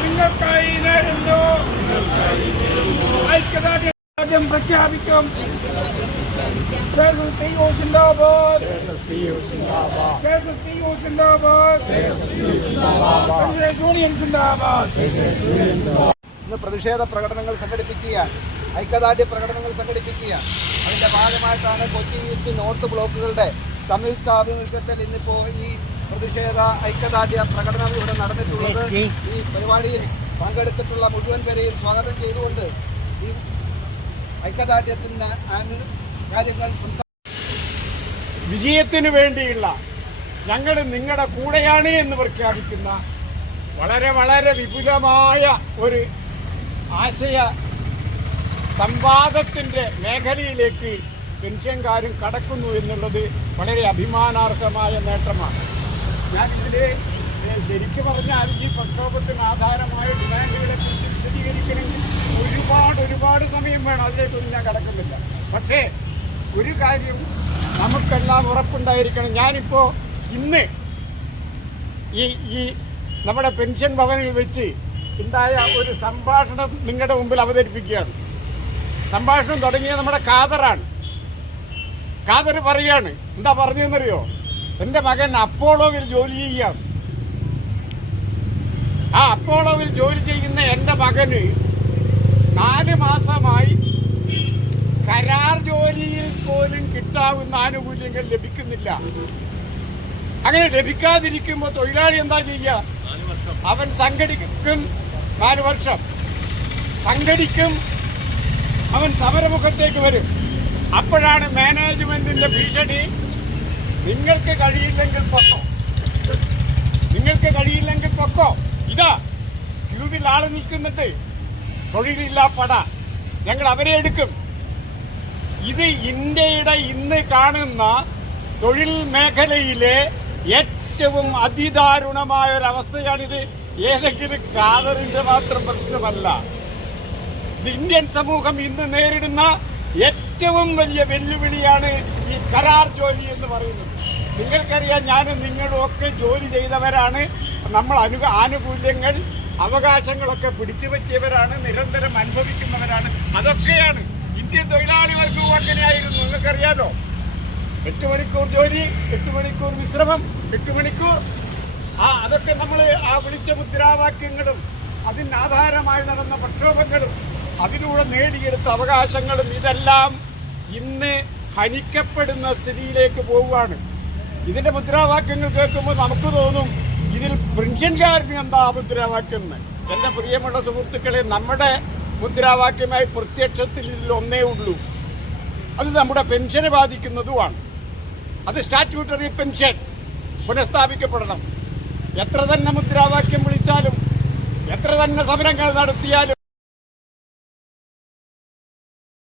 നിങ്ങൾക്കായി നേരുന്നു. ഐക്യദാർഢ്യം പ്രഖ്യാപിക്കും. ഇന്ന് പ്രതിഷേധ പ്രകടനങ്ങൾ സംഘടിപ്പിക്കുകയാണ്. ഐക്യദാർഢ്യ പ്രകടനങ്ങൾ സംഘടിപ്പിക്കുകയാണ്. അതിന്റെ ഭാഗമായിട്ടാണ് കൊച്ചി ഈസ്റ്റ് നോർത്ത് ബ്ലോക്കുകളുടെ സംയുക്ത ആഭിമുഖ്യത്തിൽ ഇന്നിപ്പോ ഈ പ്രതിഷേധ ഐക്യദാർഢ്യ പ്രകടനം ഇവിടെ നടന്നിട്ടുള്ളത് ഈ പരിപാടിയിൽ പങ്കെടുത്തിട്ടുള്ള മുഴുവൻ പേരെയും സ്വാഗതം ചെയ്തുകൊണ്ട് ഈ ഐക്യദാർഢ്യത്തിന് ആന് കാര്യങ്ങൾ വിജയത്തിന് വേണ്ടിയുള്ള ഞങ്ങൾ നിങ്ങളുടെ കൂടെയാണ് എന്ന് പ്രഖ്യാപിക്കുന്ന വളരെ വളരെ വിപുലമായ ഒരു ആശയ സംവാദത്തിന്റെ മേഖലയിലേക്ക് പെൻഷൻകാരും കടക്കുന്നു എന്നുള്ളത് വളരെ അഭിമാനാർഹമായ നേട്ടമാണ്. ഞാനിതിൽ ശരിക്കും പറഞ്ഞാൽ ഈ പ്രക്ഷോഭത്തിന് ആധാരമായ ഡിമാൻഡുകളെ കുറിച്ച് വിശദീകരിക്കണമെങ്കിൽ ഒരുപാട് ഒരുപാട് സമയം വേണം. അതിലേക്കൊന്നും ഞാൻ കടക്കുന്നില്ല. പക്ഷേ ഒരു കാര്യം നമുക്കെല്ലാം ഉറപ്പുണ്ടായിരിക്കണം. ഞാനിപ്പോൾ ഇന്ന് ഈ ഈ നമ്മുടെ പെൻഷൻ ഭവനിൽ വെച്ച് ഉണ്ടായ ഒരു സംഭാഷണം നിങ്ങളുടെ മുമ്പിൽ അവതരിപ്പിക്കുകയാണ്. സംഭാഷണം തുടങ്ങിയ നമ്മുടെ കാതറാണ് കാതർ പറയാണ്. എന്താ പറഞ്ഞതെന്നറിയോ? എന്റെ മകൻ അപ്പോളോവിൽ ജോലി ചെയ്യുകയാണ് ആ അപ്പോളോവിൽ ജോലി ചെയ്യുന്ന എന്റെ മകന് നാല് മാസമായി കരാർ ജോലിയിൽ പോലും കിട്ടാവുന്ന ആനുകൂല്യങ്ങൾ ലഭിക്കുന്നില്ല. അങ്ങനെ ലഭിക്കാതിരിക്കുമ്പോൾ തൊഴിലാളി എന്താ ചെയ്യുക അവൻ സംഘടിക്കും നാല് വർഷം. സംഘടിക്കും അവൻ സമരമുഖത്തേക്ക് വരും. അപ്പോഴാണ് മാനേജ്മെന്റിന്റെ ഭീഷണി. നിങ്ങൾക്ക് കഴിയില്ലെങ്കിൽ പൊക്കോ? നിങ്ങൾക്ക് കഴിയില്ലെങ്കിൽ പൊക്കോ? ഇതാ ക്യൂവിൽ ആൾ നിൽക്കുന്നുണ്ട്. തൊഴിലില്ല പട. ഞങ്ങൾ അവരെ എടുക്കും. ഇത് ഇന്ത്യയുടെ ഇന്ന് കാണുന്ന തൊഴിൽ മേഖലയിലെ ഏറ്റവും അതിദാരുണമായ ഒരു അവസ്ഥയാണിത് ഏതെങ്കിലും കാതറിന്റെ മാത്രം പ്രശ്നമല്ല. ഇന്ത്യൻ സമൂഹം ഇന്ന് നേരിടുന്ന ഏറ്റവും വലിയ വെല്ലുവിളിയാണ് ഈ കരാർ ജോലി എന്ന് പറയുന്നത്. നിങ്ങൾക്കറിയാം ഞാനും നിങ്ങളും ഒക്കെ ജോലി ചെയ്തവരാണ്. നമ്മൾ അനു ആനുകൂല്യങ്ങൾ അവകാശങ്ങളൊക്കെ പിടിച്ചു പറ്റിയവരാണ് നിരന്തരം അനുഭവിക്കുന്നവരാണ്. അതൊക്കെയാണ്. ഇന്ത്യൻ തൊഴിലാളികൾക്കും അങ്ങനെയായിരുന്നു. നിങ്ങൾക്കറിയാലോ? എട്ട് മണിക്കൂർ ജോലി എട്ട് മണിക്കൂർ വിശ്രമം എട്ട് മണിക്കൂർ. ആ അതൊക്കെ നമ്മൾ ആ വിളിച്ച മുദ്രാവാക്യങ്ങളും അതിനാധാരമായി നടന്ന പ്രക്ഷോഭങ്ങളും അതിലൂടെ നേടിയെടുത്ത അവകാശങ്ങളും ഇതെല്ലാം ഇന്ന് ഹനിക്കപ്പെടുന്ന സ്ഥിതിയിലേക്ക് പോവുകയാണ്. ഇതിന്റെ മുദ്രാവാക്യങ്ങൾ കേൾക്കുമ്പോൾ നമുക്ക് തോന്നും ഇതിൽ പെൻഷൻകാരന് എന്താ മുദ്രാവാക്യം എന്ന്. എന്റെ പ്രിയമുള്ള സുഹൃത്തുക്കളെ നമ്മുടെ മുദ്രാവാക്യമായി പ്രത്യക്ഷത്തിൽ ഇതിൽ ഒന്നേ ഉള്ളൂ. അത് നമ്മുടെ പെൻഷനെ ബാധിക്കുന്നതുമാണ്. അത് സ്റ്റാറ്റ്യൂട്ടറി പെൻഷൻ പുനഃസ്ഥാപിക്കപ്പെടണം. എത്ര തന്നെ മുദ്രാവാക്യം വിളിച്ചാലും എത്ര തന്നെ സമരങ്ങൾ നടത്തിയാലും